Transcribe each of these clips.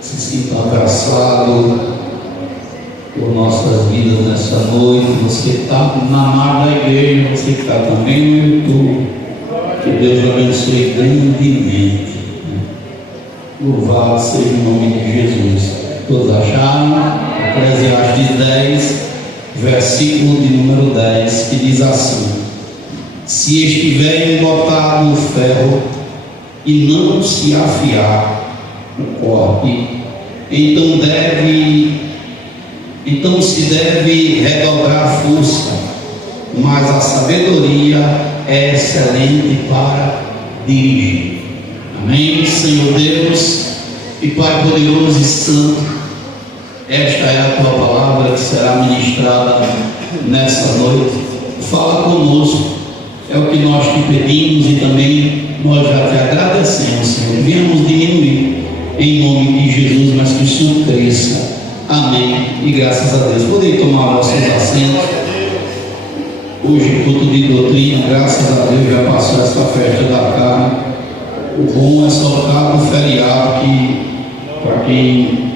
se sinta abraçado por nossas vidas nessa noite. Você que está na mar da igreja, você que está também no YouTube, que Deus abençoe grandemente. Louvado seja o nome de Jesus. Todos acharam? Eclesiastes 10, versículo de número 10, que diz assim: se estiver embotado o ferro e não se afiar o corte, então se deve redobrar a força, mas a sabedoria é excelente para dirigir. Amém? Senhor Deus e Pai poderoso e santo, esta é a tua palavra que será ministrada nessa noite. Fala conosco, é o que nós te pedimos e também nós já te agradecemos, Senhor. Viemos diminuir em nome de Jesus, mas que o Senhor cresça. Amém. E graças a Deus. Podem tomar vossos assentos. Hoje, culto de doutrina, graças a Deus, já passou esta festa da carne. O bom é soltar o feriado, que para quem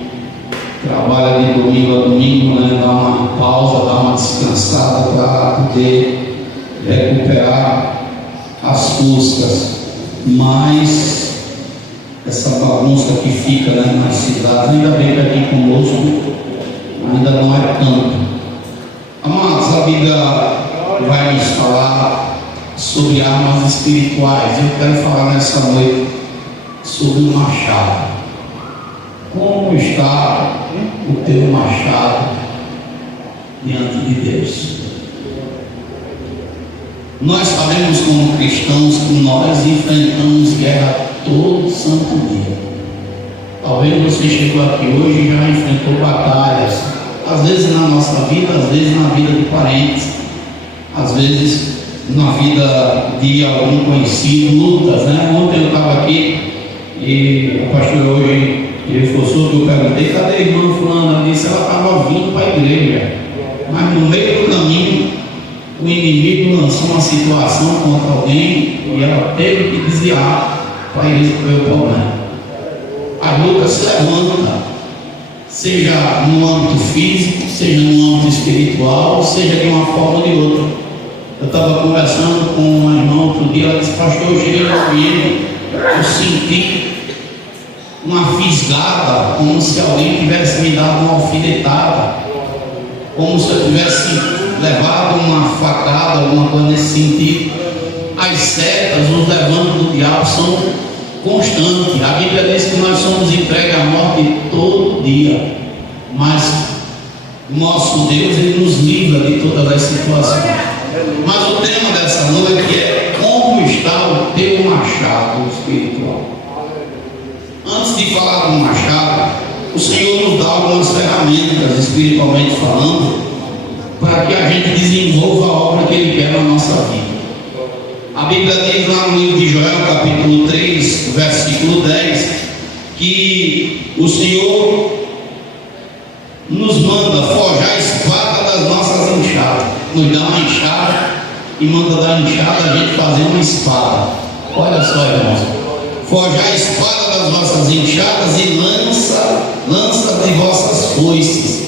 trabalha de domingo a domingo, né, dá uma pausa, dá uma descansada para poder recuperar as forças. Mas essa bagunça que fica, né, nas cidades, ainda bem que aqui conosco ainda não é tanto. Amados, a Bíblia vai nos falar sobre armas espirituais. Eu quero falar nessa noite sobre o machado. Como está o teu machado diante de Deus? Nós sabemos, como cristãos, que nós enfrentamos guerra todo santo dia. Talvez você chegou aqui hoje e já enfrentou batalhas, às vezes na nossa vida, às vezes na vida de parentes, às vezes na vida de algum conhecido, lutas, né? Ontem eu estava aqui e a pastora hoje, ele forçou que eu perguntei: cadê a irmã fulana? Ela disse: ela estava vindo para a igreja, mas no meio do caminho o inimigo lançou uma situação contra alguém e ela teve que desviar para resolver o problema. A luta se levanta, seja no âmbito físico, seja no âmbito espiritual, seja de uma forma ou de outra. Eu estava conversando com uma irmã outro dia, ela disse: pastor, eu cheguei no ambiente, eu senti uma fisgada, como se alguém tivesse me dado uma alfinetada, como se eu tivesse levado uma facada, alguma coisa nesse sentido. As setas, os levantes do diabo são constantes. A Bíblia diz que nós somos entregues à morte todo dia, mas o nosso Deus, Ele nos livra de todas as situações. Mas o tema dessa noite é: como está o teu machado espiritual? Antes de falar do machado, o Senhor nos dá algumas ferramentas, espiritualmente falando, para que a gente desenvolva a obra que Ele quer na nossa vida. A Bíblia diz lá no livro de Joel, capítulo 3, versículo 10, que o Senhor nos manda forjar a espada das nossas enxadas. Nos dá uma enxada e manda da enxada a gente fazer uma espada. Olha só, irmãos: forjar a espada das nossas enxadas e lança de vossas foices,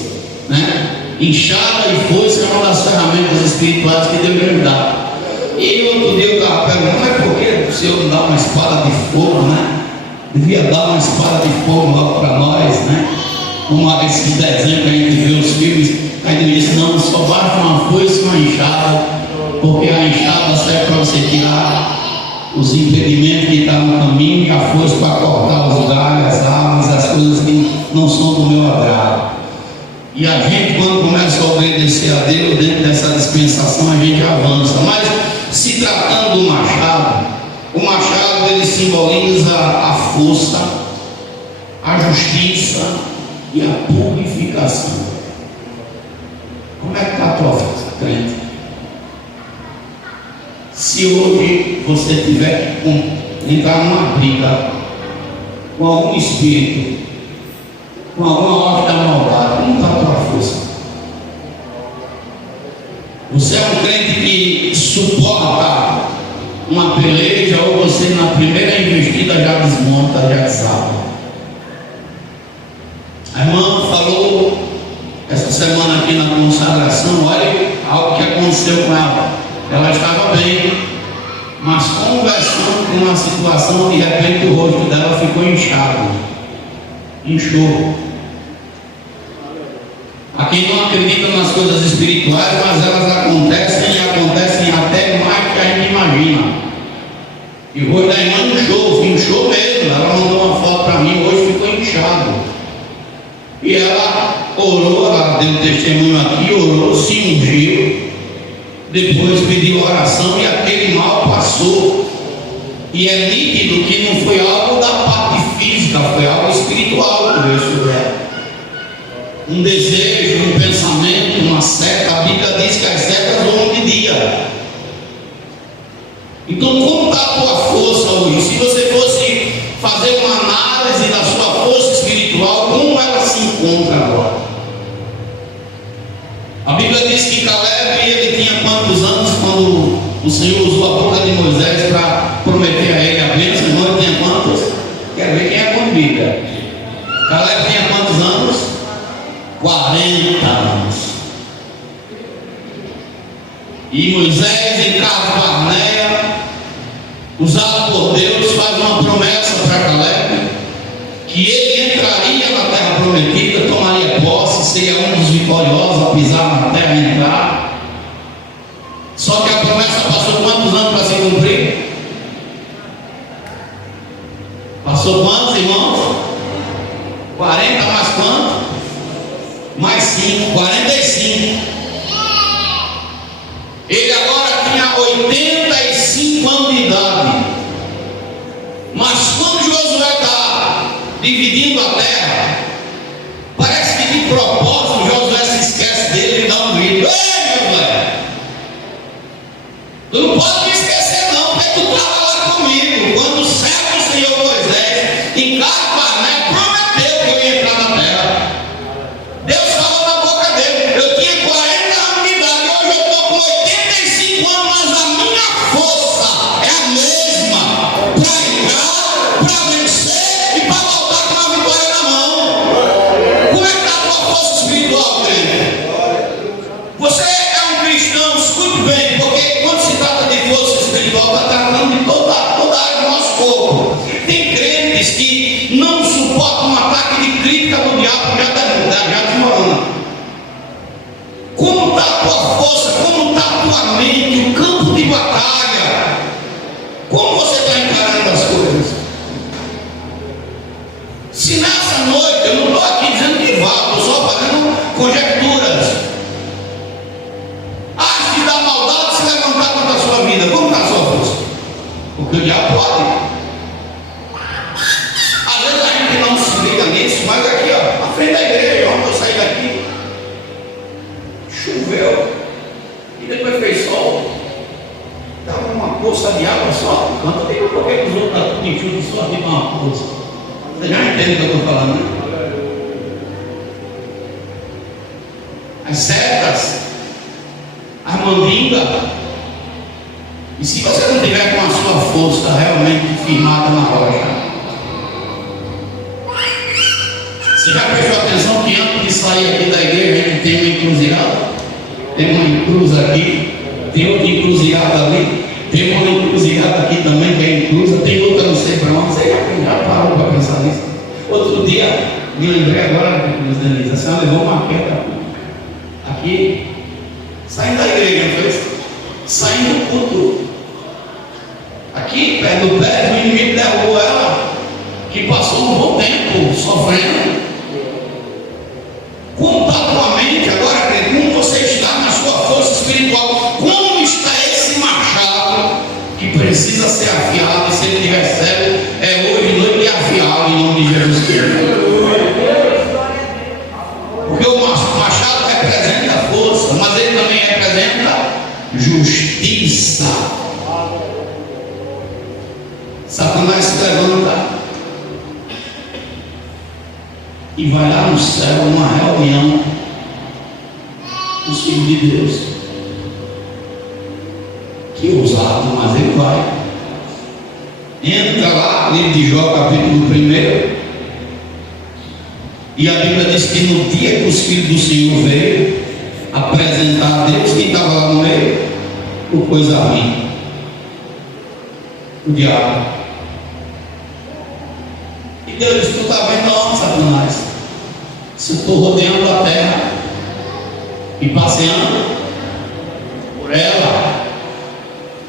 né? Enxada e foice é uma das ferramentas espirituais que Deus nos dá. E outro dia eu estava perguntando: mas por que o Senhor não dá uma espada de fogo, né? Devia dar uma espada de fogo logo para nós, né? Como esses desenhos que a gente vê os filmes, a gente diz: não, só basta uma foice e uma enxada, porque a enxada serve para você tirar os impedimentos que estão no caminho, e a foice para cortar os galhos, as árvores, as coisas que não são do meu agrado. E a gente, quando começa a obedecer a Deus dentro dessa dispensação, a gente avança. Mas se tratando do machado, o machado ele simboliza a força, a justiça e a purificação. Como é que está a tua crente? Se hoje você tiver que entrar numa briga com algum espírito, com alguma obra da maldade, como está a tua força? Você é um crente que suporta uma peleja, ou você na primeira investida já desmonta, já desaba? semana aqui na consagração, olha algo que aconteceu com ela. Ela estava bem, mas conversando com uma situação, de repente o rosto dela ficou inchado, inchou. Aqui não acredita nas coisas espirituais, mas elas acontecem e acontecem até mais que a gente imagina. E o rosto da irmã inchou mesmo. Ela mandou uma foto para mim, hoje ficou inchado. E ela orou, ela deu testemunho aqui, orou, se ungiu, depois pediu oração e aquele mal passou. E é nítido que não foi algo da parte física, foi algo espiritual que veio sobre ela. Um desejo, um pensamento, uma seta. A Bíblia diz que as setas vão de dia. Então, como está a tua força hoje? Se você fosse fazer uma análise da sua força espiritual, como ela se encontra agora? A Bíblia diz que Caleb, ele tinha quantos anos quando o Senhor usou a boca de Moisés para prometer a ele a bênção? Irmão, ele tinha quantos? Quero ver quem é com Bíblia. Caleb tinha quantos anos? 40 anos. E Moisés, em Cades Barnea, usado por Deus, faz uma promessa para Caleb, que ele entraria na terra prometida, tomaria posse, seria um dos vitoriosos a pisar na terra e entrar. Só que a promessa passou quantos anos para se cumprir? Passou quantos, irmãos? 40 mais quanto? Mais 5, 45. Ele agora tinha 85 anos de idade. Mas quando Josué está dividindo a terra, parece que de propósito Josué se esquece dele e dá um grito: ei, Josué, tu não pode me esquecer não, porque tu estava lá comigo quando o servo do Senhor Moisés em Cades Barnea prometeu que eu ia entrar na terra. Deus falou na boca dele. Eu tinha 40 anos de idade, hoje eu estou com 85 anos, mas a minha força é a mesma para entrar, para vencer e para voltar com a vitória na mão. Como é que está a tua força espiritual, crente? Você é um cristão, escute bem, porque quando se trata de força espiritual, está tratando de toda a área do nosso corpo. Tem crentes que não suportam um ataque de crítica do diabo, já desmorona. Como está a tua força? Como está a tua mente? O campo de batalha? Como você está encarando as coisas? Se nessa noite, eu não estou aqui dizendo que vá, estou só fazendo conjecturas, as que da maldade se levantar contra a sua vida, como está a sua força? Porque o diabo pode. Às vezes a gente não se liga nisso, mas aqui, ó, na frente da igreja, onde eu saí daqui, choveu e depois fez sol, dava uma poça de água só. Quanto tempo porque os outros estão tudo enxuto, só de uma poça? Você já entende o que eu estou falando, né? As setas, as mandingas. E se você não tiver com a sua força realmente firmada na rocha, você já prestou atenção que antes de sair aqui da igreja a gente tem uma encruzilhada? Tem uma encruza aqui, tem outra encruzilhada ali, tem uma encruzilhada aqui também que é encruza, tem outra não sei para onde. Você já parou para pensar nisso? Outro dia, me lembrei agora, Denise, a senhora levou uma queda aqui, saindo da igreja, não foi? Saindo do culto. Aqui, perto do pé, o inimigo derrubou ela, que passou um bom tempo sofrendo. Como está a tua mente agora, querido? Como você está na sua força espiritual? Como está esse machado que precisa ser afiado? E se ele tiver cego, é hoje noite de afiado em nome de Jesus Cristo. Porque o machado representa a força, mas ele também representa justiça. Satanás se levanta e vai lá no céu, uma reunião dos filhos de Deus. Que ousado, mas ele vai. Entra lá, livro de Jó, capítulo 1, E a Bíblia diz que no dia que os filhos do Senhor veio apresentar a Deus, quem estava lá no meio? O coisa ruim, o diabo. E Deus disse: tu está vendo não, Satanás? Se eu estou rodeando a terra e passeando por ela,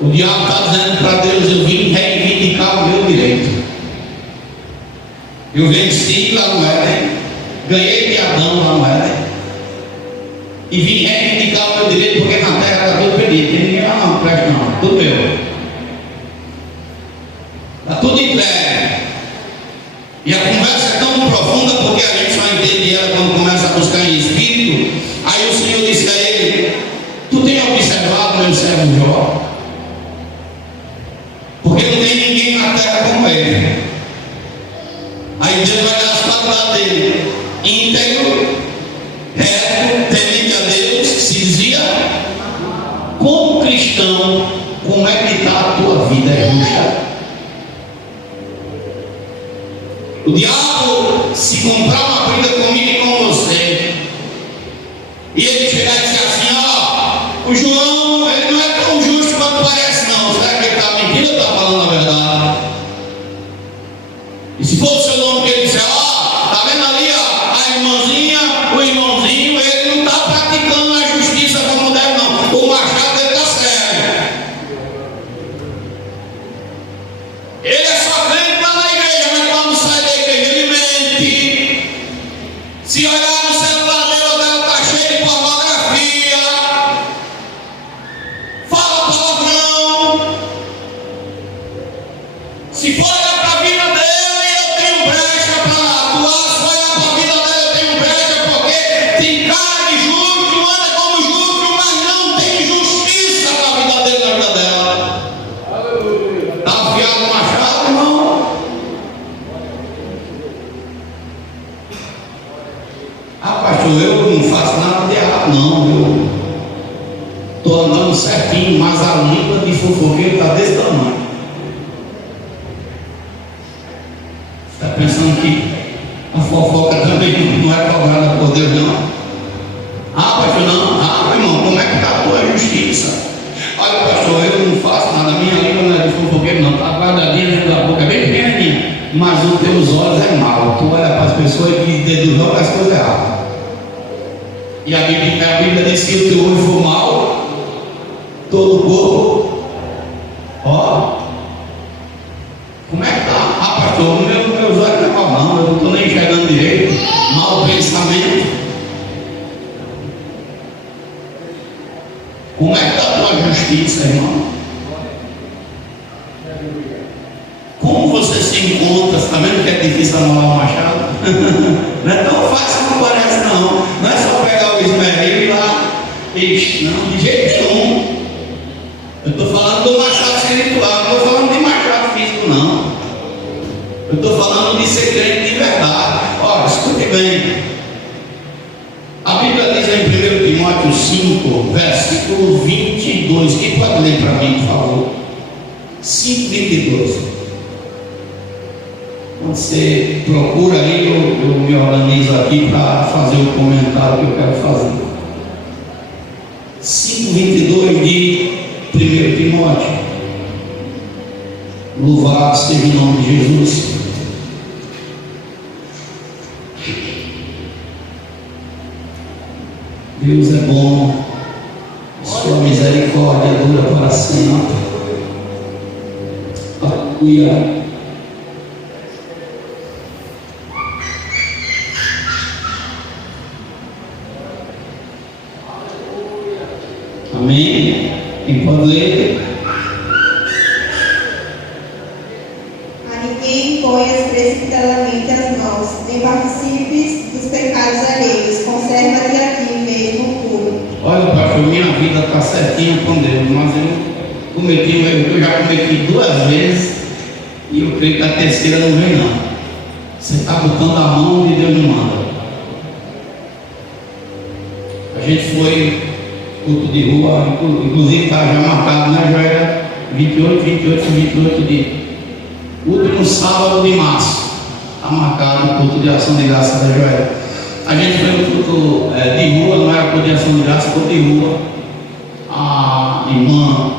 o diabo está dizendo para Deus: eu vim reivindicar o meu direito. Eu venci lá no Éden, ganhei de Adão lá no Éden, e vim reivindicar o meu direito, porque na terra está tudo perdido. Tem ninguém lá não, presta não, tudo meu. Está tudo entregue. E a conversa é tão profunda, porque a gente só entende ela quando começa a buscar em espírito. Aí o Senhor disse a ele: tu tem observado meu servo Jó? Porque não tem ninguém na terra como ele. Aí Deus vai dar as palavras dele: íntegro, reto, temente a Deus, se dizia. Como cristão, como é que está a tua vida? É justa? O diabo, se comprar uma briga comigo e com você, e ele chegar e dizer assim: ó, o João, ele não é tão justo quanto parece não. Será que ele está mentindo ou está falando a verdade? E se for o seu nome que ele disser: ó, está vendo ali, ó, a irmãzinha, o irmãozinho, ele não está praticando a justiça como deve não. O machado dele está sério. Ele é só crente lá na igreja, mas quando sai da igreja ele mente. Se olhar no celular dele, o dela está cheio de pornografia, fala palavrão. Se for olhar para a vida dele, eu tenho brecha para atuar. Se for olhar para a vida dele, eu tenho brecha, porque tem cara de justo, anda como justo, mas não tem justiça para a vida dele, na vida dela. Está afiado no machado, irmão? Ah, pastor, eu não faço nada de errado, não. Eu estou andando certinho, mas a língua de fofoqueiro está desse tamanho. Está pensando que a fofoca também não é cobrada por Deus, não? Ah, pastor, não. Ah, irmão, como é que está a tua justiça? Olha, pastor, eu não faço nada, minha língua não é de fofoqueiro, não. Está guardadinha dentro da boca, é bem pequenininha. Mas os teus olhos é mau. Tu olha para as pessoas e deduz as coisas erradas. E a Bíblia diz que se o teu olho for mau, todo o corpo, ó, como é que está? Ah, pastor, meus olhos não é mau, não. Eu não estou nem enxergando direito. Mau pensamento. Como é que está a tua justiça, irmão? Como você se encontra? Está vendo que é difícil amolar o machado? Não é tão fácil como parece, não. Não é só pegar o esmeril e ir lá. Ixi, não, de jeito nenhum. Eu estou falando do machado espiritual, não estou falando de machado físico, não. Eu estou falando de ser crente de verdade. Olha, escute bem. A Bíblia diz em 1 Timóteo 5, versículo 22. Quem pode ler para mim, por favor? 5, 22. Quando você procura aí, eu me organizo aqui para fazer o comentário que eu quero fazer. 5:22 de 1 Timóteo. Louvado seja o nome de Jesus. Deus é bom, sua misericórdia dura para sempre. Aleluia. Amém? Quem pode ler? A ninguém ponhas precipitadamente as mãos, nem participes dos pecados alheios, conserva-te a ti mesmo puro. Olha, pastor, minha vida está certinha com Deus, mas eu cometi um erro que eu já cometi 2 vezes e eu creio que a terceira não vem, não. Você está botando a mão onde Deus não manda. A gente foi culto de rua, inclusive está já marcado, né, Joel? 28 de último sábado de março. está marcado o culto de ação de graça da Joel. A gente foi um culto de rua, não era culto de ação de graça, culto de rua. A irmã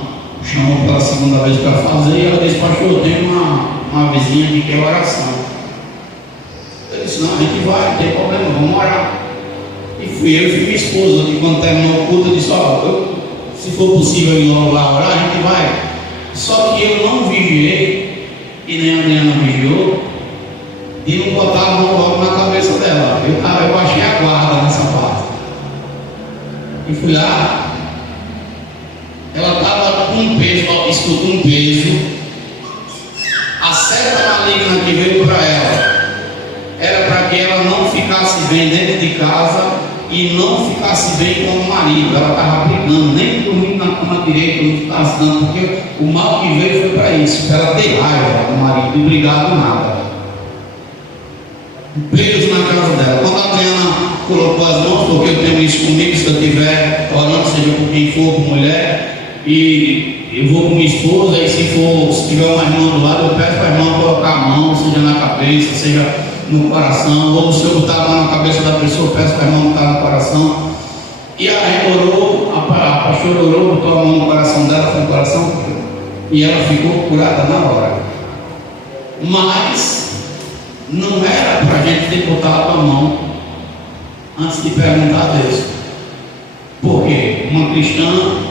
chamou pela segunda vez para fazer e ela disse: pastor, eu tenho uma vizinha que quer oração. Eu disse: não, a gente vai, não tem problema, vamos orar. E fui eu e minha esposa, e quando terminou o culto, eu disse: ó, se for possível ir logo lá orar, a gente vai. Só que eu não vigiei, e nem a Adriana vigiou, e não botar a mão logo na cabeça dela. Eu baixei a guarda nessa parte. E fui lá, ela estava com um peso, escutou um peso, a seta maligna que veio para ela era para que ela não ficasse bem dentro de casa e não ficasse bem com o marido. Ela estava brigando, nem dormindo na cama direita, não ficasse dando, porque o mal que veio foi para isso, para ela ter raiva do marido e brigar do nada. Peso na casa dela. Quando a Adriana colocou as mãos, porque eu tenho isso comigo, se eu estiver orando, seja por quem for, por mulher, e eu vou com minha esposa, e se tiver uma irmã do lado, eu peço para a irmã colocar a mão, seja na cabeça, seja no coração, ou se eu botar a mão na cabeça da pessoa, eu peço para a irmã botar no coração. E aí orou, a pastora orou, botou a mão no coração dela, foi no coração, e ela ficou curada na hora. Mas não era para a gente ter botado a mão antes de perguntar a Deus. Porque uma cristã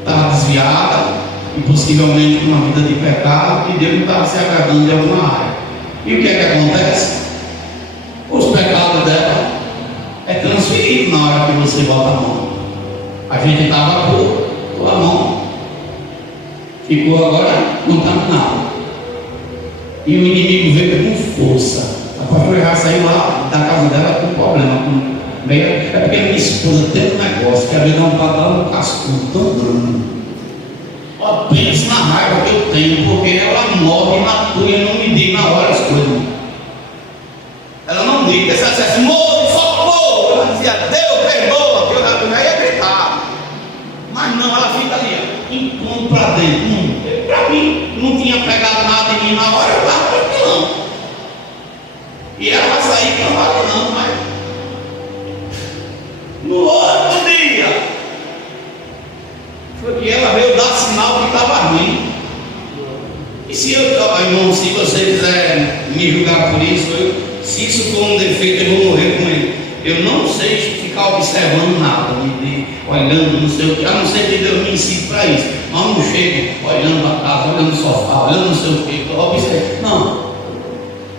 estava desviada e possivelmente numa vida de pecado, e Deus não estava se agradando de alguma área. E o que é que acontece? Os pecados dela é transferido na hora que você bota a mão. A gente estava com a mão, ficou agora contaminado. E o inimigo veio com força. A pastora já saiu lá da casa dela com problema. É porque a minha esposa tem um negócio que a vida não está dando um cascudo tão grande. Ó, pense na raiva que eu tenho, porque ela morre na tua e não me diz na hora as coisas. Ela não diz, ela disse assim: morre, socorro. Ela dizia: Deus perdoa, que eu já ia gritar. Mas não, ela fica ali, impondo para dentro. Para mim, não tinha pegado nada em mim na hora, eu estava tranquilão. E ela vai sair trabalhando, mas no outro dia foi que ela veio dar sinal que estava ruim. E se irmão, se você quiser me julgar por isso, se isso for um defeito, eu vou morrer com ele. Eu não sei ficar observando nada, olhando, não sei o que, a não ser que Deus me ensine para isso. Mas não chego olhando a casa, olhando o sofá, olhando não sei o que, observando. Não.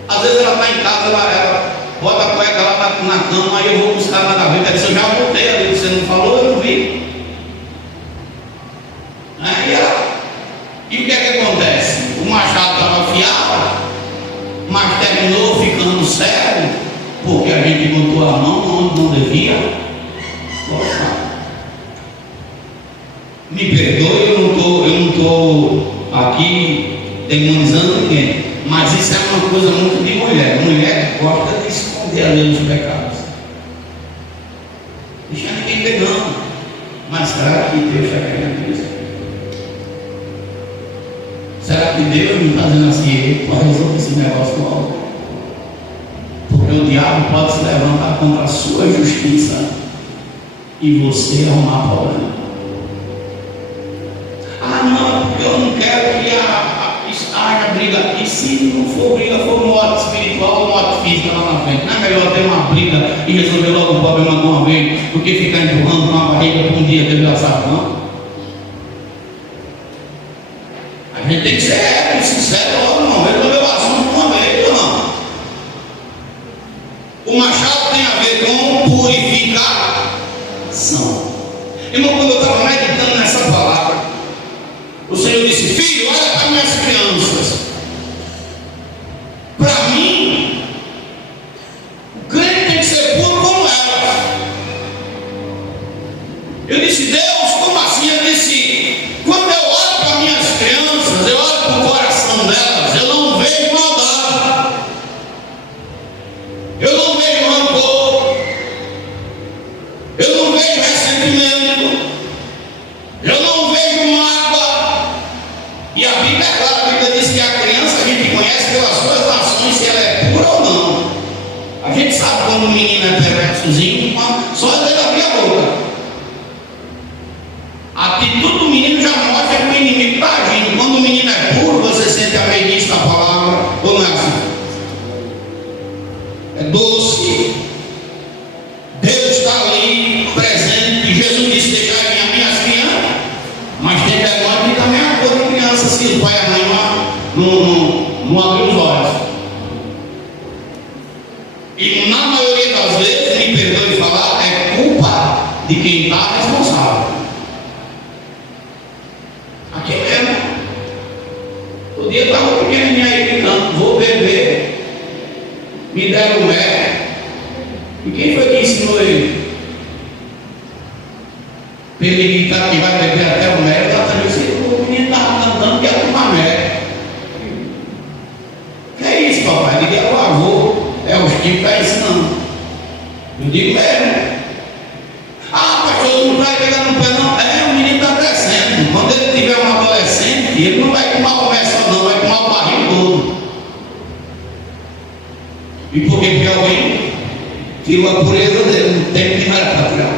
Às vezes ela está em casa, ela bota a cueca lá na cama, aí eu vou buscar na gaveta, ela disse: eu já voltei ali, você não falou, eu não vi. Aí ela, e o que é que acontece? O machado estava afiado, mas terminou ficando sério, porque a gente botou a mão onde não devia. Poxa, me perdoe, eu não estou aqui demonizando ninguém, mas isso é uma coisa muito de mulher. Mulher gosta de esconder ali os pecados. Deixa ninguém ver não. Mas será que Deus está querendo isso? Será que Deus não está dizendo assim: para resolver esse negócio logo? Porque o diabo pode se levantar contra a sua justiça e você arrumar problema. Ah, não, porque eu não quero que haja briga aqui. Se não for briga, for morte espiritual ou morte física lá na frente. Não é melhor ter uma briga e resolver logo o problema de uma vez do que ficar empurrando uma barriga para um dia devido a sapão? A gente tem que ser ético, sincero, não resolver o assunto de uma vez, ou não? O machado tem a ver com purificação. Irmão, quando eu estava meditando nessa palavra, o Senhor disse: filho, olha para minhas crianças. Para mim, o crente tem que ser puro como elas. Eu disse: Deus, como assim? Eu disse: quando eu olho para minhas crianças, eu olho para o coração delas, quando o menino é perversozinho, só ele abrir a boca. A atitude do menino já mostra que o inimigo está agindo. Quando o menino é puro, você sente a meiguice da palavra, ou não é assim? É doce. Deus está ali presente. E Jesus disse: deixai vir a minhas crianças. Mas tem demônio que também é uma coisa de criança, se o pai e a mãe não abriu os olhos. E na maioria das vezes, me perdoe falar, é culpa de quem está responsável. Aqui mesmo. O dia estava o pequenininho aí gritando: vou beber. Me deram o mel. E quem foi que ensinou ele? Para ele gritar que vai beber até o mel, o menino estava cantando que ia tomar mel. Que é isso, papai? Diga ao avô. É o que está ensinando. Eu digo mesmo. Ah, pastor, não vai pegar no pé, não. É, o menino está crescendo. Quando ele tiver um adolescente, ele não vai comer o pé só, não, vai comer o barril todo. E porque alguém tirou a pureza dele, não tem que era para tirar.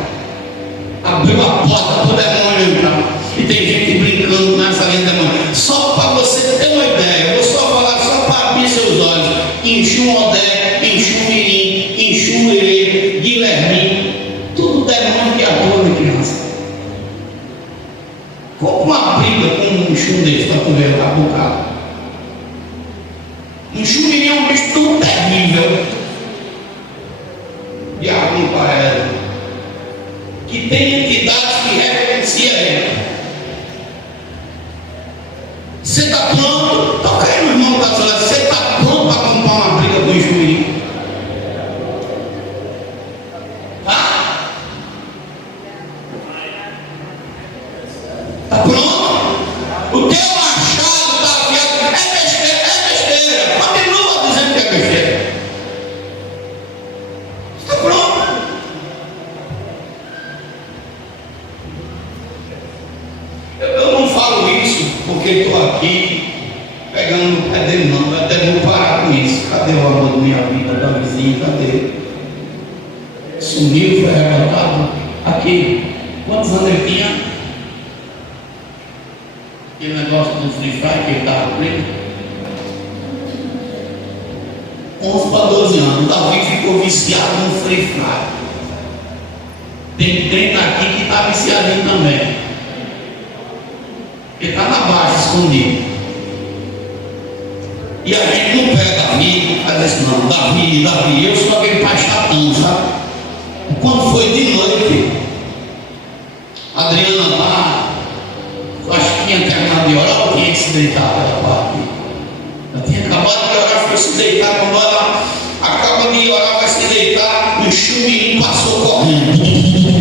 Abriu a porta para o demônio entrar. E tem gente brincando nessa linha do demônio. Só para você ter uma ideia, eu vou só falar, só para abrir seus olhos. Enxum Odé, Enxum Mirim, Enxum Herê, Guilherme, tudo demônio que atua na criança. Compra uma briga com um enxum desse para tu ver lá bocado. Enxum Mirim é um bicho tão terrível. Diabo não parece. Que tem entidades que reverenciam ele. Você está pronto? Toca aí no irmão da sua. Você está pronto para comprar uma briga com o juiz? Tá? Está pronto? O teu machado está afiado. É besteira. Continua dizendo que é besteira. Está pronto? Eu não falo isso porque estou aqui pegando no pé dele, não. Eu até vou parar com isso. Cadê o amor da minha vida, da vizinha? Cadê? Sumiu, foi arrebatado. Aqui. Quantos anos ele tinha? Aquele negócio do Free Fire que ele estava preso. 11 para 12 anos. Davi ficou viciado no Free Fire. Tem crente aqui que está viciadinho também. Ele está na baixa, escondido. E a gente não pega Davi, faz assim, não, Davi, eu sou aquele pai chatão, sabe? Quando foi de noite, a Adriana lá, eu acho que tinha terminado de orar, ou tinha que se deitar pela parte. Ela tinha acabado de orar, foi se deitar, quando ela acaba de orar, vai se deitar, o chuminho passou correndo.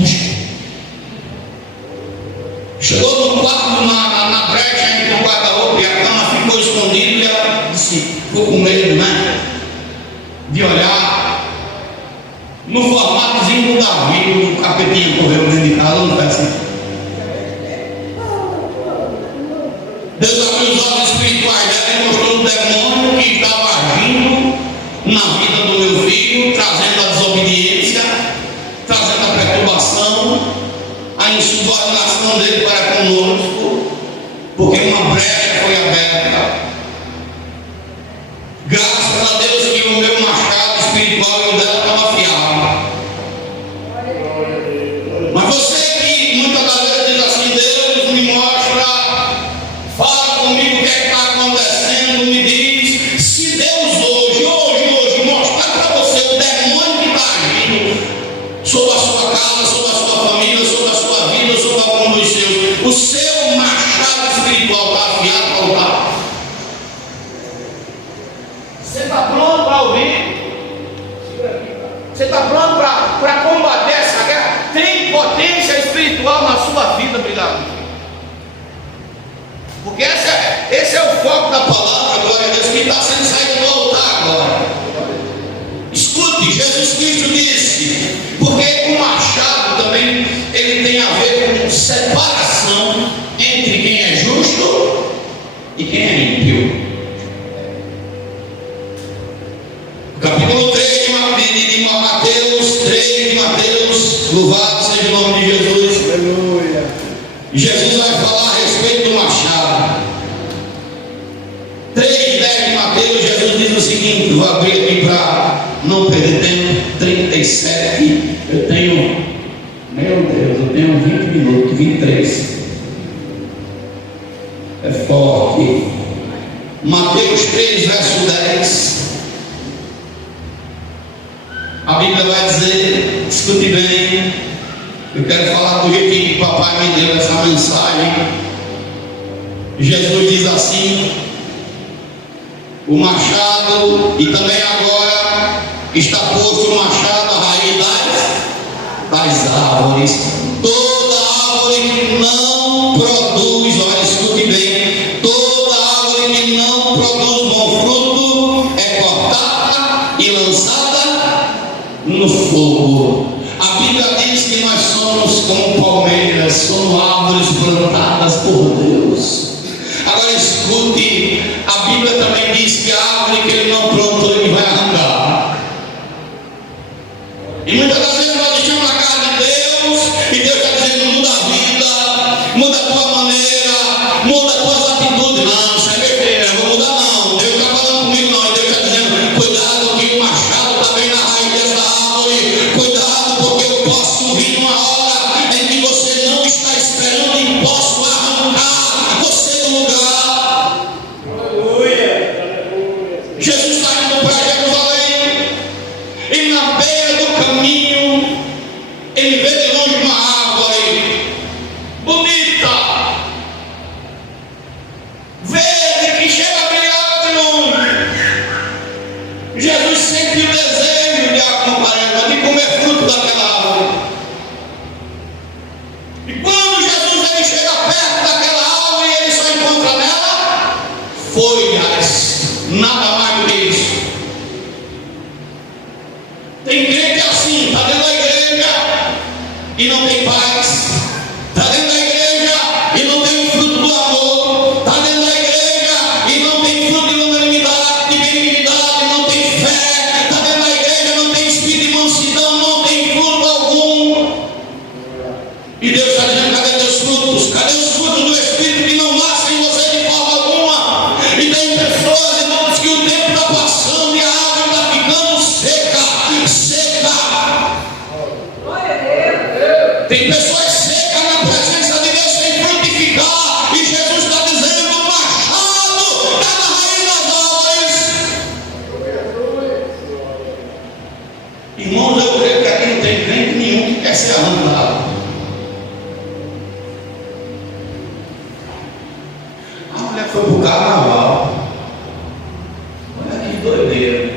Chegou no quarto, na brecha entre o guarda-roupa e a cama, ficou escondido e ela disse, ficou com medo, né? De olhar no formatozinho do Davi, o capetinha correu dentro de casa, não foi assim. Deus abriu os olhos espirituais dela e mostrou o demônio que estava agindo na vida do meu filho, trazendo a desobediência, trazendo a perturbação, a insubordinação dele para conosco, porque uma brecha foi aberta. Graças a Deus que o meu machado espiritual e o dela estava afiado. Mas você que muitas das vezes diz assim, Deus me mostra, fala comigo o que está acontecendo, me diz, se Deus hoje mostrar para você o demônio que está agindo sobre a sua casa, sobre a sua família, sobre a sua vida, sobre algum dos seus, o seu machado espiritual está afiado para lutar. Você está pronto para ouvir? Você está pronto para combater essa guerra? Tem potência espiritual na sua vida, obrigado. Porque esse é o foco da palavra, glória a Deus, que está sendo saído do altar agora. Escute, Jesus Cristo disse, porque o machado também ele tem a ver com separação entre quem é justo e quem é ímpio. Capítulo 3 de Mateus Louvado seja o nome de Jesus. Aleluia. Jesus vai falar a respeito do machado. 3:10 de Mateus, Jesus diz o seguinte, vou abrir aqui para não perder tempo, 37, eu tenho 20 minutos, 23. É forte. Mateus 3, verso 10. A Bíblia vai dizer, escute bem, eu quero falar do jeito que o papai me deu essa mensagem. Jesus diz assim: o machado, e também agora está posto o machado à raiz das árvores. Toda árvore que não produz, olha, escute bem, toda árvore que não produz bom fruto é cortada e lançada no fogo. A Bíblia diz que nós somos como palmeiras, somos árvores plantadas por Deus. Agora escute, a Bíblia também diz que a árvore que ele não plantou, ele vai arrancar. E muitas das vezes nós deixamos na casa de Deus, e Deus está dizendo: muda a vida, muda a tua maneira, muda as tuas atitudes. Não, isso é besteira, eu vou mudar não. Deus está falando comigo não, Deus está dizendo: cuidado que o machado está bem na raiz dessa árvore, cuidado porque eu posso vir uma hora em que você não está esperando e posso arrancar você do lugar. Jesus está indo para Jerusalém, e na beira do caminho ele vê de longe uma árvore bonita, verde, que chega a brilhar de longe. Jesus sente o desejo de acompanhar, de comer fruto daquela árvore. E quando Jesus ele chega perto daquela árvore, ele só encontra nela folhas, nada mais do que isso. Tem crente assim, está dentro da igreja e não tem paz, está dentro da igreja e não tem o fruto do amor, está dentro da igreja e não tem fruto de unanimidade, de benignidade, não tem fé, está dentro da igreja, não tem espírito de mansidão, não tem fruto algum. E Deus está dizendo: cadê teus frutos? Cadê os frutos do Espírito que não nascem em você de forma alguma? E tem pessoas, irmãos, que o tempo está passando e a água está ficando seca. Tem pessoas secas na presença de Deus sem frutificar, e Jesus está dizendo: o machado está na raiz das árvores. Irmãos, eu creio que aqui não tem crente nenhum que quer ser arrancado. A mulher foi para o carnaval. Olha que doideira.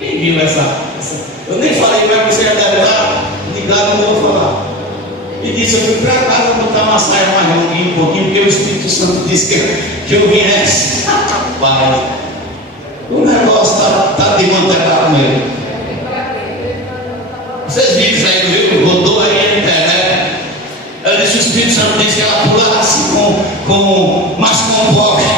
Quem viu essa? Eu nem falei, mas você já deve estar ligado, não vou falar. E disse: eu fui para casa botar uma saia mais longuinha um pouquinho, porque o Espírito Santo disse que eu viesse. Pai, o negócio está de manter mesmo. Vocês viram isso aí, viu? Rodou aí na internet. Ela disse: o Espírito Santo disse que ela pulasse mais composta.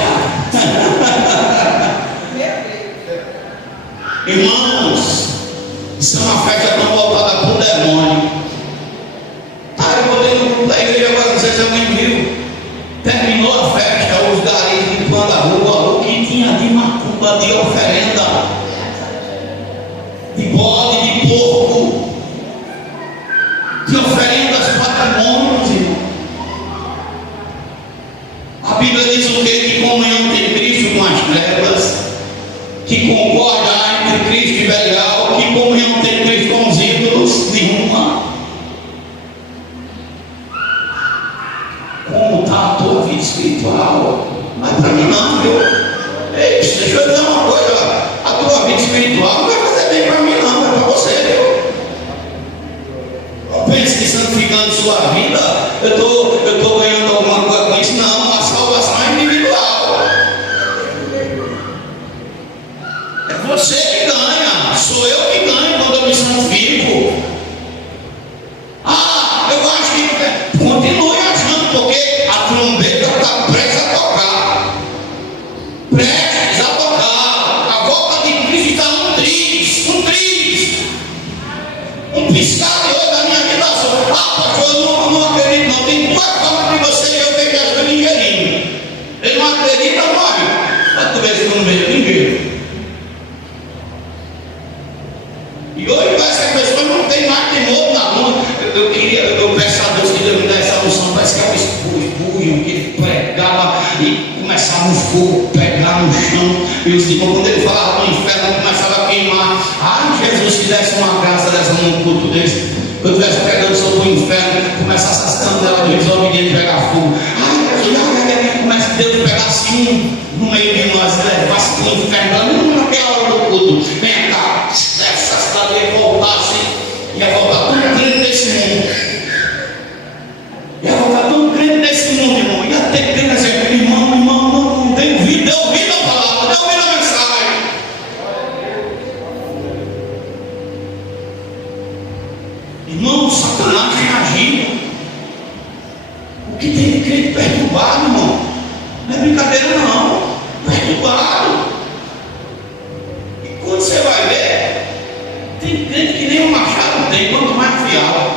Irmãos, isso é uma festa tão voltada para o demônio. Eu botei no grupo da igreja agora, não sei se alguém viu. Terminou a festa, os garis limpando a rua, o que tinha de macumba, de oferenda, de bode, de porco, de oferendas patrimônios, irmão. A Bíblia diz o que? Que comunhão tem Cristo com as trevas, que concorda entre Cristo e Belial, que comunhão tem Cristo com os ídolos, nenhuma. Como está a tua vida espiritual? Mas para mim não, viu? Ei, deixa eu dizer uma coisa: a tua vida espiritual não vai fazer bem para mim não, é para você, viu? Não pense que santificando sua vida, eu estou ganhando alguma coisa com isso. Não, a salvação é individual. É você que ganha, sou eu que ganho quando eu me santifico. Eu acho que continue achando, porque a trombeta está prestes a tocar. Prestes a tocar. A volta de Cristo está um triz, um piscar de olho. E hoje parece que a pessoa não tem mais temor na lua. Eu peço a Deus que Deus me dê essa unção. Parece que é um espúrio que pregava e começava um fogo pegar no chão. E os irmãos, quando ele falava no inferno, começava a queimar. Ai, Jesus, se desse uma graça dessa num culto desse. Quando eu estivesse pregando sobre o inferno, começasse as candelas do desobediente pegar fogo. Ai, começa Deus pegar assim no meio de nós, levasse para o inferno, naquela hora do culto. Vem cá, essas cadeias voltassem, ia voltar tão crente desse mundo. Ia voltar tão crente desse mundo, irmão. Ia ter crente assim, irmão, não tem ouvido, deu ouvido a palavra, deu ouvido a mensagem. Irmão, Satanás agindo. O que tem de crente perturbado, irmão? Não é brincadeira não. Perturbado. E quando você vai ver, tem crente que nem um machado tem, quanto mais afiado.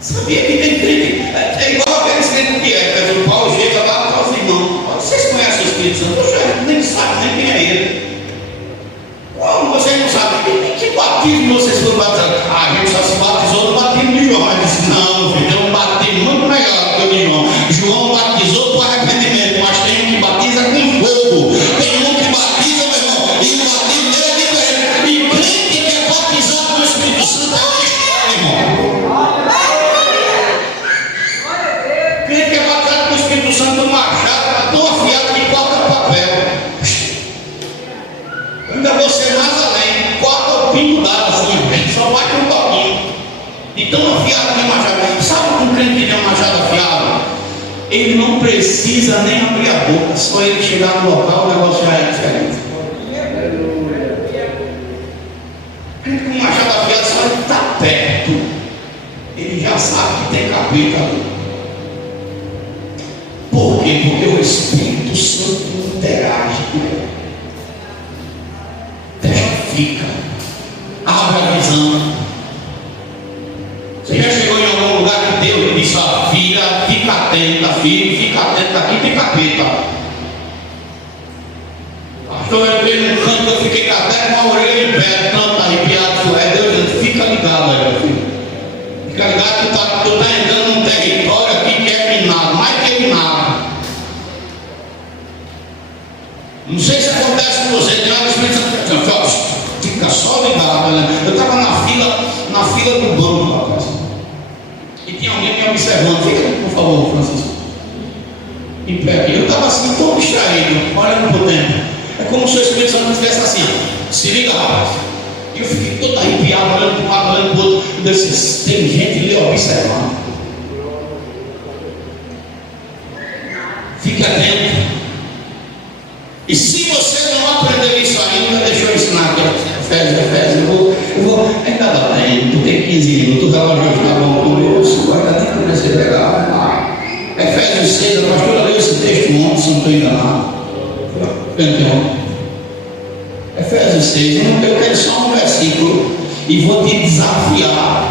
Sabia que tem crente? É igual aqueles crentes que é, o Paulo chega lá e fala assim, irmão, vocês conhecem o Espírito Santo? Poxa, nem sabe nem quem é ele. Como vocês não sabem? Que batismo vocês foram batizados? A gente só se batizou no batismo de João. Ele disse, não, filho, tem um batismo muito melhor que o de João. João batizou para arrependimento, mas tem um que batiza com fogo. Tem um que batiza, meu irmão, e o batismo dele é diferente. E crente que é batizado com o Espírito Santo é uma história, irmão. Crente que é batizado com o Espírito Santo, um machado, está tão afiado que corta papel. Ainda você mais além, corta o pingo d'água assim, só bate um toquinho. E tão afiado que machado. Sabe um crente que tem um machado afiado? Ele não precisa nem abrir a boca, só ele chegar no local, o negócio já é diferente. Crente com um machado afiado, só ele está perto, ele já sabe que tem capeta ali. Por quê? Porque o Espírito Santo interage com ele. Fica, abre a visão. Você já chegou em algum lugar que Deus disse, ó, filha, fica atenta, filho, fica atenta, aqui tem capeta. Pastor, eu entrei num canto, eu fiquei até com a orelha em pé, tanto arrepiado, Deus dizendo, fica ligado aí, meu filho. Fica ligado, tu tá entrando num território aqui que é minado, mais que minado. Não sei se acontece com você, tem uma experiência. Fica só ligado, né? Eu estava na fila do banco, rapaz. E tinha alguém me observando. Fica, por favor, Francisco. Em pé aqui. Eu estava assim, todo distraído, olhando para o tempo. É como se o Espírito Santo estivesse assim, se liga, rapaz. E eu fiquei todo arrepiado, olhando para um lado, olhando para o outro. E eu disse, tem gente ali observando. Fique atento. E se você não aprendeu isso ainda, deixa eu ensinar aqui. Efésios, eu vou. Ainda dá tempo, tu tem 15 minutos, o relógio está bom com o meu, ainda nem comecei a pegar. Efésios 6, a pastora leu esse texto ontem, se não estou enganado. Então, Efésios 6, eu quero só um versículo e vou te desafiar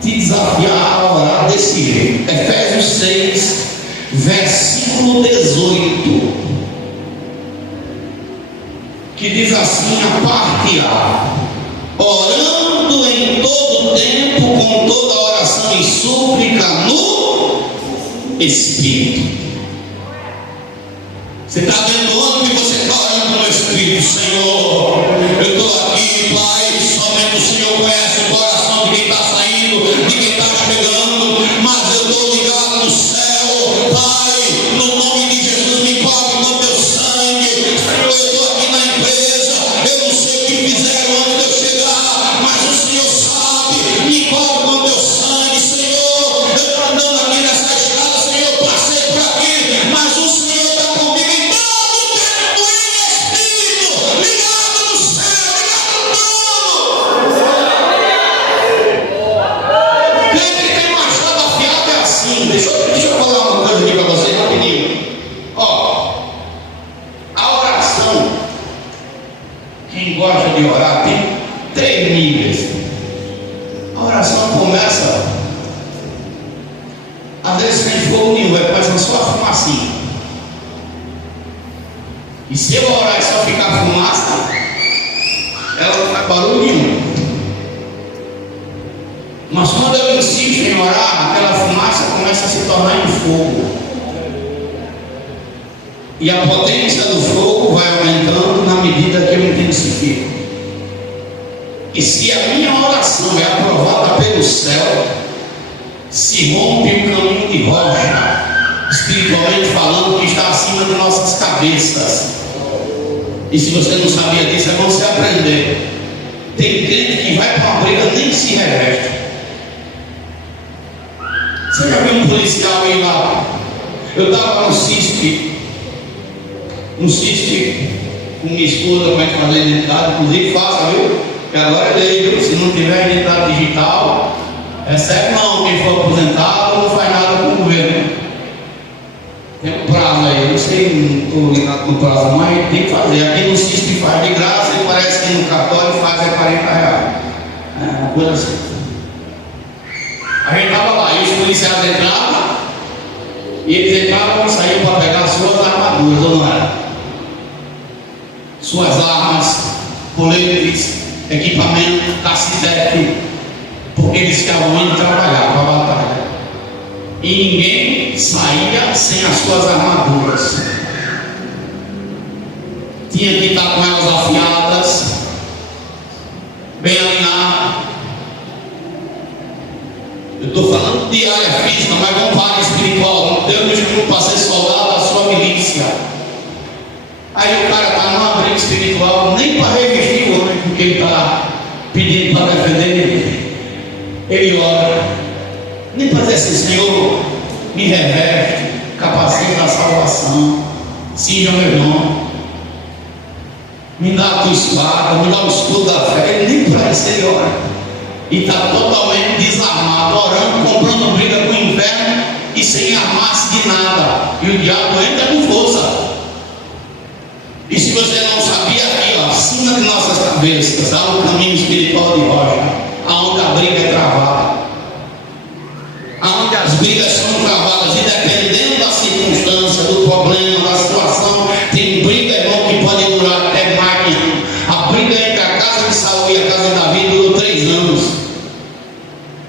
a orar desse jeito. Efésios 6, versículo 18. Que diz assim a parte A: orando em todo tempo, com toda oração e súplica no Espírito. Você está vendo onde você está orando no Espírito? Senhor, eu estou aqui, Pai, somente o Senhor conhece o coração de quem está saindo, de quem está chegando, mas eu estou ligado no céu, Pai, no nome de Jesus, me cobre com teu sangue. Senhor, eu estou aqui na empresa, eu não sei o que fizeram antes de eu chegar, mas o Senhor sabe, me cobre com teu sangue. Senhor, eu estou andando aqui nessa estrada, Senhor, eu passei por aqui, mas o Senhor está comigo em todo o tempo, em Espírito, ligado no céu, ligado no trono. Quem tem machado afiado é assim. Deixa eu falar uma coisa aqui para vocês rapidinho. Ó, a oração, quem gosta de orar, tem 3 níveis. A oração começa, às vezes sem fogo nenhum, vai começar só a fumacinha. E se eu orar e só ficar fumaça, ela não faz barulho nenhum. Mas quando eu insisto em orar, aquela fumaça começa a se tornar em fogo. E a potência do fogo vai aumentando na medida que eu intensifico. E se a minha oração é aprovada pelo céu, se rompe um caminho de rocha, espiritualmente falando, que está acima de nossas cabeças. E se você não sabia disso, é bom você aprender. Tem crente que vai para uma briga nem se reveste. Você já viu um policial ir lá? Eu estava no CISP com minha esposa, como é que faz a identidade, inclusive faça, viu? Que agora é lei, viu? Se não tiver identidade digital, recebe não, quem for aposentado não faz nada com o governo. Tem um prazo aí, eu não sei, não estou ligado com o prazo, mas tem que fazer. Aqui no CISP faz de graça e parece que no cartório faz é R$40. É uma coisa assim. A gente estava lá e os policiais entravam, e eles entravam e saíam para pegar suas armaduras, ou não era? Suas armas, coletes, equipamento, cacetete, porque eles ficavam indo trabalhar para a batalha. E ninguém saía sem as suas armaduras. Tinha que estar com elas afiadas, bem alinhadas. Eu estou falando de área física, mas vamos para a área espiritual. Deus nos chamou para ser soldado da sua milícia. Aí o cara está numa briga espiritual, nem para revestir o homem, porque ele está pedindo para defender ele. Ele ora, nem para dizer assim: Senhor, me reveste, capacita da salvação, cinja meu irmão, me dá a tua espada, me dá o escudo da fé. Ele nem para isso ele ora. E está totalmente desarmado, orando, comprando briga com o inferno e sem armar-se de nada. E o diabo entra com força. E se você não sabia, aqui, ó, acima de nossas cabeças, há um caminho espiritual de rocha, aonde a briga é travada, aonde as brigas são travadas, e dependendo da circunstância, do problema, da situação, tem briga, irmão, que pode durar até mais. A briga entre a casa de Saul e a casa de Davi durou 3 anos.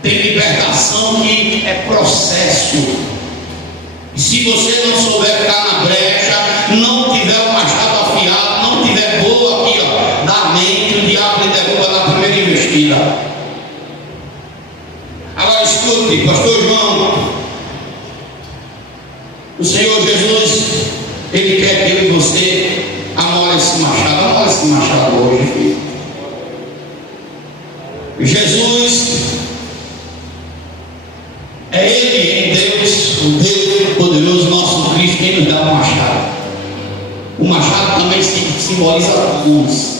Tem libertação que é processo. E se você não souber ficar na brecha, não tiver o machado afiado, não tiver boa aqui, ó, da mente, o diabo lhe derruba na primeira investida. Agora escute, pastor João, o Senhor Jesus, Ele quer que eu e você amore esse machado hoje, filho. Jesus é Ele em Deus, o Deus poderoso, nosso Cristo, quem nos dá o machado. O machado também simboliza a cruz,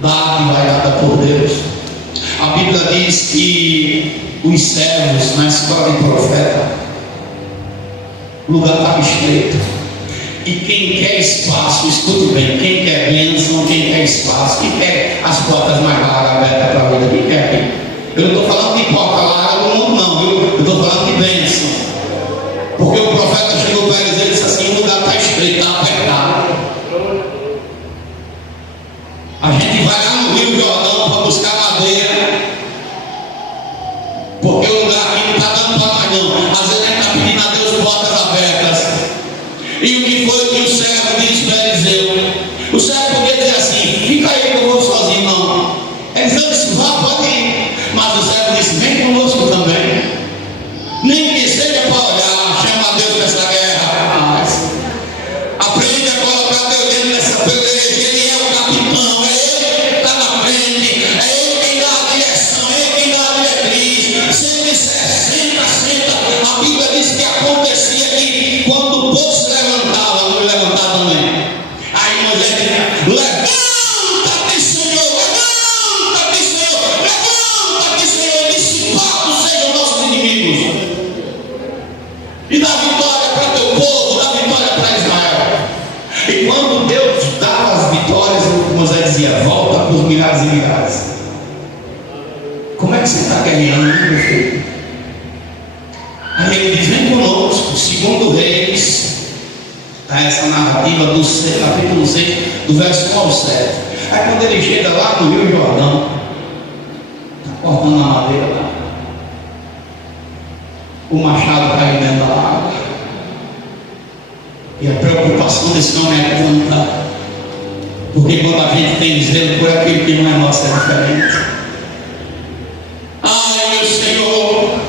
dádiva dada por Deus. A Bíblia diz que os servos na escola de profeta, o lugar estava estreito. E quem quer espaço, escute bem, quem quer bênção, quem quer espaço, quem quer as portas mais largas abertas para a vida, quem quer aqui? Eu não estou falando de porta larga do mundo, não, viu? Eu estou falando de bênção. Porque o profeta chegou para eles e disse assim: o lugar está estreito, está apertado. A gente vai lá no Rio Jordão para buscar madeira, porque o lugar aqui não está dando para mais não. Às vezes a gente está pedindo a Deus portas abertas. E o que foi que o servo disse para Eliseu? O servo podia dizer assim: fica aí que eu vou sozinho, não. Eliseu disse: vá, pode ir. Mas o servo disse: vem conosco também. Nem que seja para olhar, chama a Deus nessa guerra. Aprende a colocar Deus dentro dessa peleja. Ele é o capitão, é Ele que está na frente, é Ele quem dá a direção, é Ele quem dá a diretriz. Se ele senta. A Bíblia diz que acontecia que quando o povo se levantava, não levantava também. Aí Moisés dizia: levanta-te, Senhor, levanta-te, Senhor, dissipados sejam nossos inimigos. E dá vitória para teu povo, dá vitória para Israel. E quando Deus dava as vitórias, Moisés dizia: volta por milhares e milhares. Como é que você está guerreando, meu filho? Aí ele diz: vem conosco. Segundo Reis, está essa narrativa do capítulo 6, do verso 1 ao 7. Aí quando ele chega lá no Rio Jordão, está cortando a madeira lá, o machado cai dentro da água. E a preocupação desse homem é cantar. Porque quando a gente tem zelo por aquilo que não é nosso, é diferente. Ai, meu Senhor,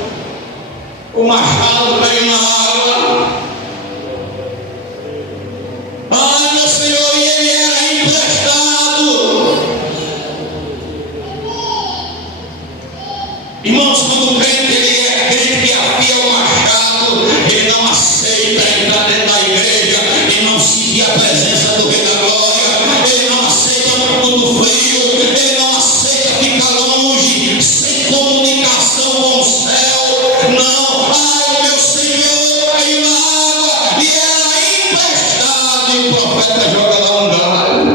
o machado caiu na água. Ai, meu Senhor, e ele era emprestado. Irmãos, quando o crente ele é crente que afia o machado, ele não aceita entrar dentro da igreja e não sentir a presença do Rei da Glória. Ele não aceita no mundo frio, ele não aceita ficar longe, sem comunicação com o céu. Não, ai, meu Senhor, caiu na água e era emprestado. E o profeta joga lá um galho.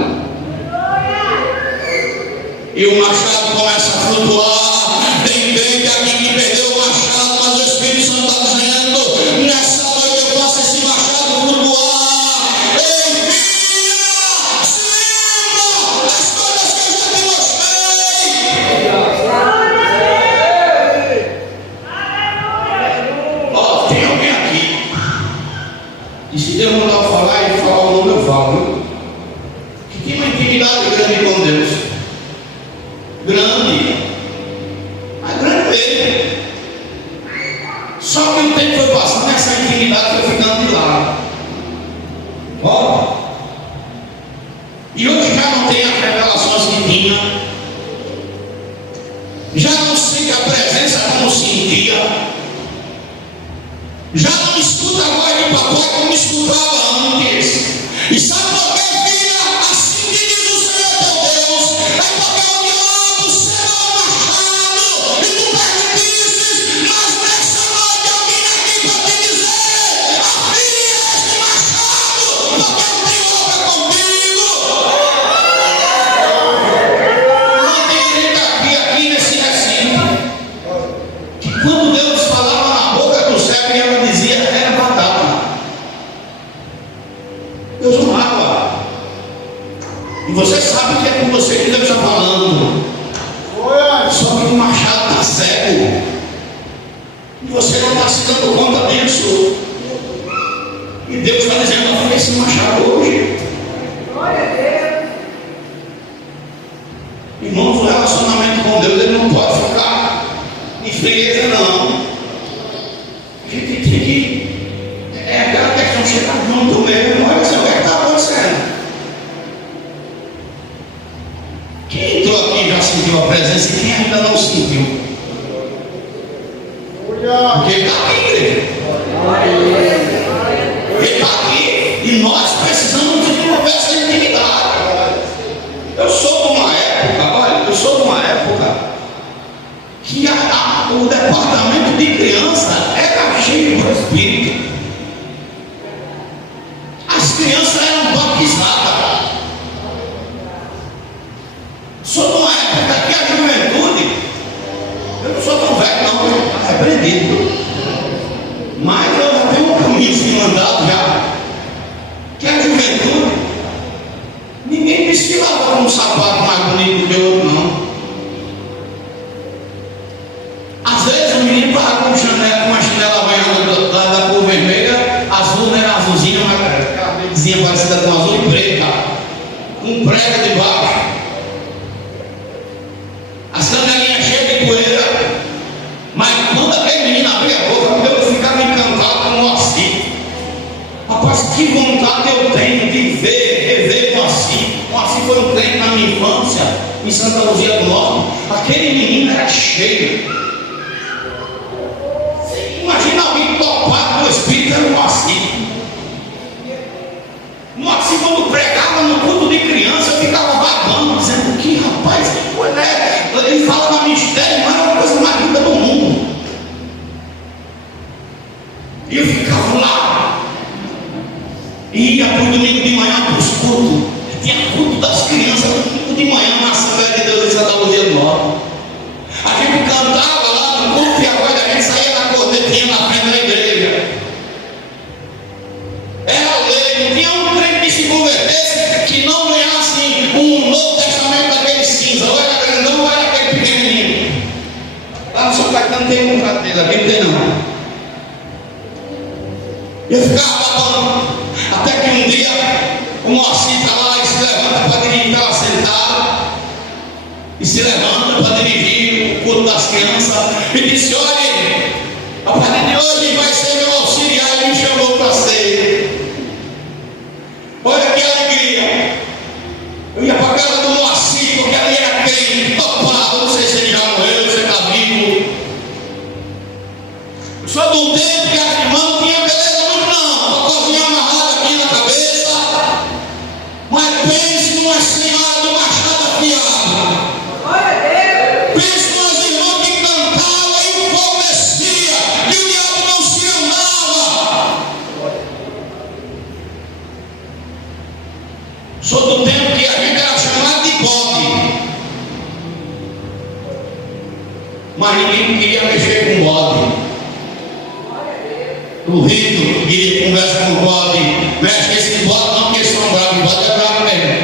E o machado começa a flutuar. Tem crente aqui que perdeu o machado, mas o Espírito Santo está dizendo: nessa noite eu faço esse machado flutuar. Ei, filha, se lembra das coisas que eu já te mostrei. Ó, tem alguém aqui. E se Deus mandar eu falar, ele fala o nome, eu falo, viu? Que tem uma intimidade grande com Deus. Grande. Mas grande mesmo. Só que o tempo foi passando, essa intimidade foi ficando de lado. Ó. E hoje já não tem as revelações que tinha. Já não sente a presença como sentia. Já não escuta a voz de papai como escutava antes. E sabe por quê, filha? Assim que diz o Senhor teu Deus, é porque o diabo será o machado e tu permitiste, mas nessa noite eu vim aqui para te dizer: afia este machado, porque eu tenho obra contigo. Não tem crente aqui nesse recinto que quando Deus falava na boca do cego e ela dizia era batata. Deus amava. E você sabe que é com você que Deus está falando. Só que o machado está cego. E você não está se dando conta disso. E Deus está dizendo: afia esse machado hoje. Irmãos, o relacionamento com Deus ele não pode ficar em frieza, não. A gente tem que. É aquela questão de chegar junto mesmo. Olha só o que está acontecendo. Quem entrou aqui já sentiu a presença e quem ainda não sentiu? Porque ele está aqui, igreja. Ele está aqui. E nós precisamos desenvolver essa intimidade. Eu sou de uma época, olha, eu sou de uma época que o departamento de criança era cheio do Espírito. As crianças eram batizadas. Sou de uma época que a juventude, eu não sou tão velho não, eu estou repreendido, mas eu já tenho um caminho assim andado já, que a juventude, ninguém desfilava com um sapato mais bonito do que o outro não. Às vezes o menino estava com uma chinela banhada da cor vermelha, azul, não era azulzinha, mas aquela verdezinha parecida com azul e preta, com prego debaixo. As canelinhas cheias de poeira. Mas quando aquele menino abria a boca, eu ficava encantado com o Moacir. Rapaz, que vontade eu tenho de rever o Moacir. O Moacir foi um crente na minha infância, em Santa Luzia do Norte. Aquele menino era cheio. Imagina alguém topado do Espírito, era o Moacir. O Moacir, quando pregava no culto de criança, eu ficava babando, dizendo: que rapaz, que coisa é? Ele fala na mistério, mas é uma coisa mais linda do mundo. E eu ficava lá. E ia para o domingo de manhã para os cultos. Tinha culto das crianças no domingo de manhã na Assembleia de Deus em Santa Luzia do Norte. A gente cantava lá no culto e agora a gente saía na cornetinha na frente da igreja. Era lei, não tinha um crente que se convertesse que não ganhasse um Novo Testamento Eu ficava babando, até que um dia o Moacir está lá e se levanta para dirigir, estava sentado, e se levanta para dirigir o culto das crianças, e disse: olha, a partir de hoje vai ser meu auxiliar, ele me chamou para ser. Olha que alegria. Eu ia para a casa do Moacir, porque ali era crente. Opa, não sei se ele já morreu, se ele está vivo. Eu sou de um tempo que a irmã não tinha beleza muito não, a cozinha amarrada aqui na cabeça, mas pense numa senhora do machado afiado. Pense nas irmãs que cantavam e o fogo descia, e o diabo não se andava. Sou do tempo que a gente era chamado de bode, mas ninguém queria mexer com bode. O rico queria conversa com o bode, mexe com esse bode não, porque eles são bravos, o bode é bravo mesmo.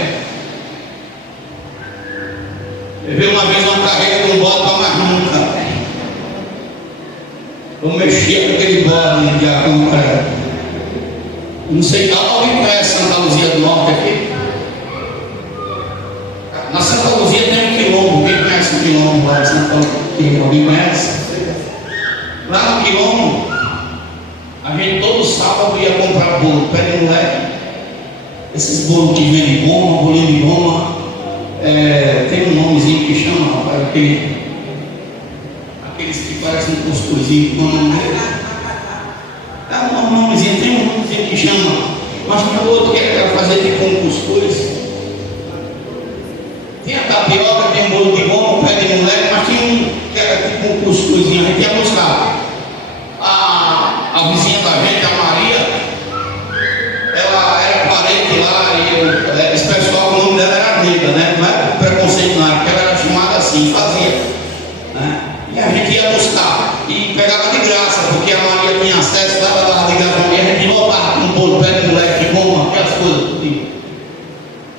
Eu vi uma vez uma carreira com um bode para mais nunca. Eu mexia com aquele bode de acompanhar. Não sei se alguém conhece Santa Luzia do Norte aqui. Na Santa Luzia tem um quilombo. Quem conhece o quilombo lá de Santa Luzia? Alguém conhece? Lá no quilombo, a gente todo sábado ia comprar bolo, pé de moleque. Esses bolos que vem de goma, bolinho de goma, tem um nomezinho que chama, aqueles que parecem um cuscuzinho, com o nome dele. É um nomezinho, tem um nomezinho que chama, mas tem outro que era fazer tipo um cuscuz. Tem a tapioca, tem um bolo de goma, pé de moleque, mas tinha um que era tipo um cuscuzinho, a gente ia buscar. A vizinha da gente, a Maria, ela era parente lá, e esse pessoal, o nome dela era nega, né? Não é preconceito, não, porque ela era chamada assim, fazia, né? E a gente ia buscar e pegava de graça, porque a Maria tinha acesso, lá de graça, e a gente voltava com um bolo, pé de moleque, de goma, aquelas coisas, tudo.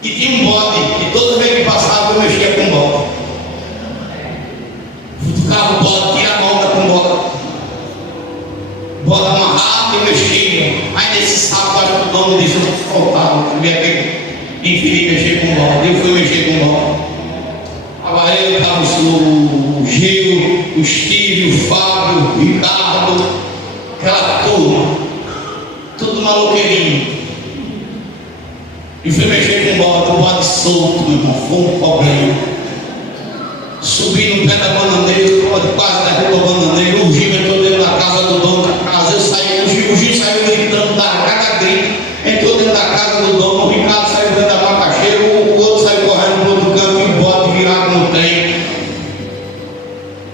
E tinha um bode, e toda vez que passava eu mexia com o bode. Ficava o bode, tirava a onda com o bode. Bota amarrado e mexia. Aí nesse sábado o dono disse: eu faltava, eu ia inferir mexer com o bode. Eu fui mexer com o bode. Estava eu, estava o Gil, o Steve, o Fábio, o Ricardo, aquela turma, tudo maloqueirinho. E fui mexer com o bode solto, meu irmão, foi um problema. Subi no pé da bananeira, quase derrubou a bananeira, o Gil entrou dentro da casa do dono da casa, o Gil saiu gritando da cada grito, entrou dentro da casa do dono, o Ricardo saiu dentro da macaxeira, o outro saiu correndo para o outro canto e o bode virado no trem.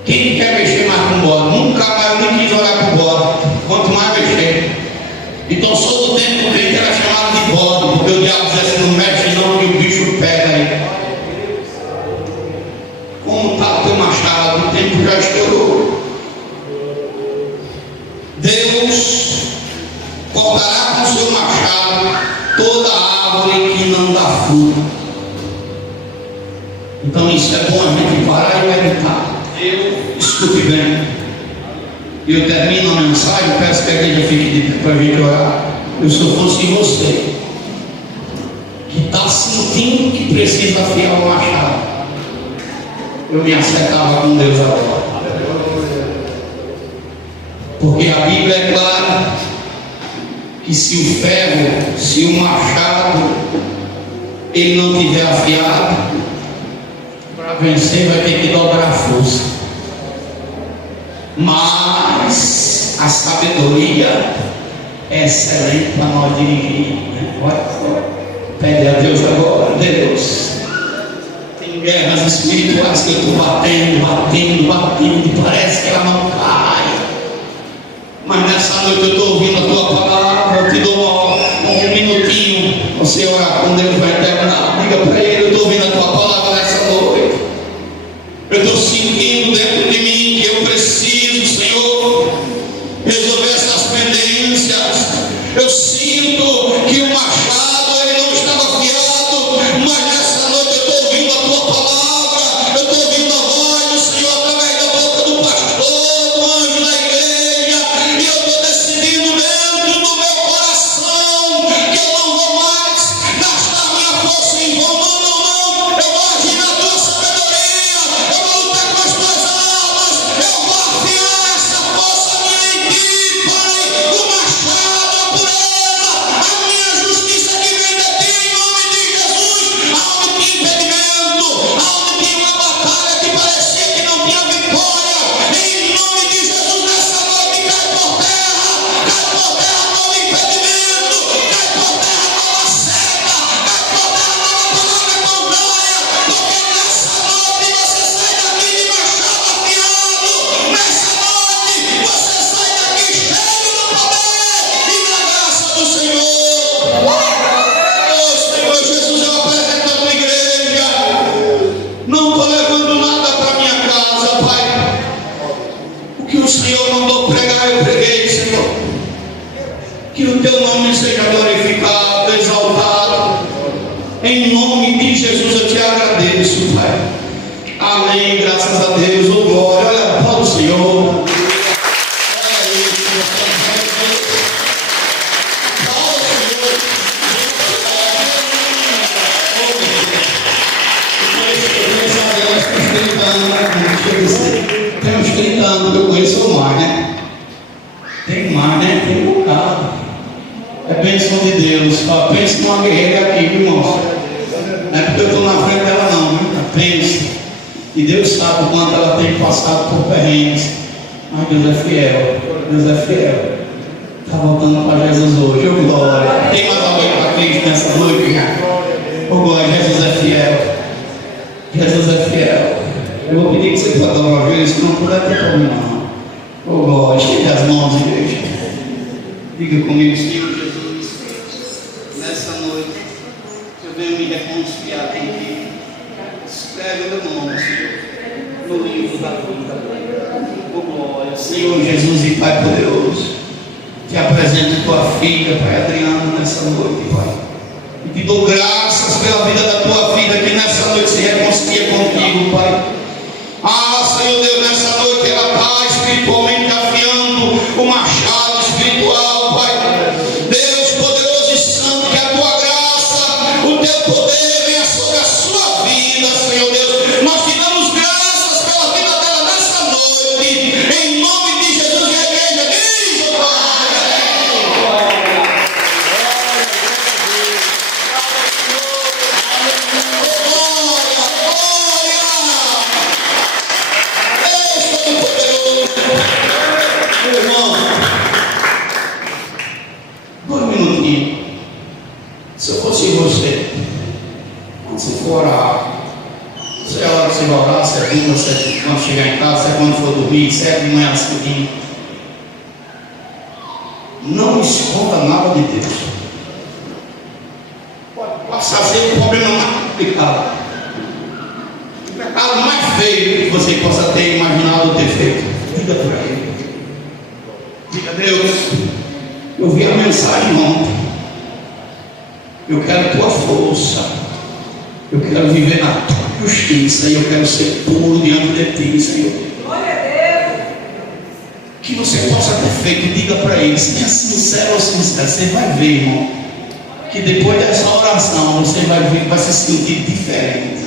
Quem quer mexer mais com o bode? Nunca mais eu nem quis olhar para o bode, quanto mais mexer. Então sou do tempo que era chamado de bode, porque o diabo dizia assim: não mexe não, que o bicho pega aí. Como está o teu machado? O tempo já estourou. Deus cortará com o seu machado toda árvore que não dá fruto. Então isso é bom a gente parar e meditar. Eu escute bem. Eu termino a mensagem, peço que a igreja fique de pé para a gente orar. Eu só fosse você que está sentindo que precisa afiar o machado. Eu me acertava com Deus agora. Porque a Bíblia é clara que se o ferro, se o machado, ele não tiver afiado, para vencer vai ter que dobrar a força. Mas a sabedoria é excelente para nós dirigir. Pede a Deus agora, Deus. Guerras espirituais que eu estou batendo, e parece que ela não cai. Mas nessa noite eu estou ouvindo a tua palavra. Eu te dou um minutinho. Você orar com Deus, vai terminar. Diga para ele: eu estou ouvindo a tua palavra nessa noite. Eu estou sentindo dentro de mim que eu preciso, Senhor, resolver essas pendências. Eu sinto que o machado ele não estava afiado, mas nessa noite eu estou ouvindo a tua palavra, eu estou ouvindo a voz do Senhor através da boca do pastor, do anjo da igreja, e eu estou decidindo dentro do meu agradeço, Pai. Amém, graças a Deus, oh glória, olha para o Senhor. Tem uns 30 anos que eu conheço o mar, né? Tem mar, né? Tem um bocado. É bênção de Deus. Pense numa guerreira aqui, irmão. Não é porque eu estou na frente dela, não, né? Pense. E Deus sabe o quanto ela tem passado por perrengues. Mas Deus é fiel. Deus é fiel. Está voltando para Jesus hoje. Ô glória. Tem mais alguém para Cristo nessa noite? Ô glória. Jesus é fiel. Jesus é fiel. Eu vou pedir que você pode dar uma vez, se não puder ter problema não. Ô glória. Estende as mãos, igreja. Diga comigo, Senhor Jesus. Nessa noite, eu venho me reconciliar contigo. Escreve o meu nome, Senhor, no livro da vida. Oh glória, Senhor Jesus e Pai poderoso, te apresento tua filha, Pai Adriana, nessa noite, Pai. E te dou graças pela vida da tua filha que nessa noite se reconcilia contigo, Pai. Ah, Senhor Deus, nessa noite ela está espiritualmente afiando o machado espiritual, Pai. Deus poderoso e santo, que a tua graça, o teu poder venha sobre a sua vida, Senhor Deus. Nós te damos graças pela vida dela nessa noite, em nome de Jesus. E a igreja diz, oh Pai. Irmão, 2 minutinhos. Se eu fosse você, quando você for orar, se é a hora que você vai orar, se é quando chegar em casa, se é quando for dormir, se é de manhã seguinte, não esconda nada de Deus. Pode fazer o problema mais complicado, o pecado mais feio que você possa ter imaginado ou ter feito. Diga por aí. Diga, Deus, eu vi a mensagem ontem. Eu quero tua força. Eu quero viver na tua justiça. E eu quero ser puro diante de ti, Senhor. Glória a Deus. Que você possa ter feito. Diga para ele, seja sincero ou sincero. Você vai ver, irmão, que depois dessa oração você vai ver que vai se sentir diferente.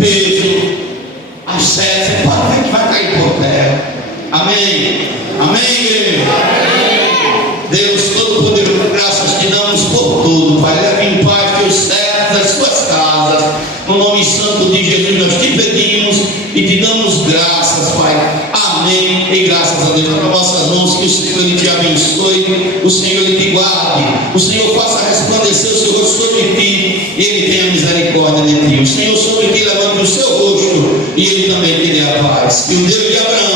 Peso, a sede, você pode ver que vai cair por terra. Amém. Amém, igreja. Deus Todo-Poderoso, graças te damos por tudo, Pai. Leve em paz teus servos, as suas casas. No nome santo de Jesus nós te pedimos e te damos graças, Pai. Amém. E graças a Deus, para nossas mãos, que o Senhor ele te abençoe, o Senhor ele te guarde, o Senhor faça resplandecer o seu rosto sobre ti e ele tenha misericórdia de ti. O Senhor sobre ti levante o seu rosto e ele também te dê a paz. Que o Deus de Abraão,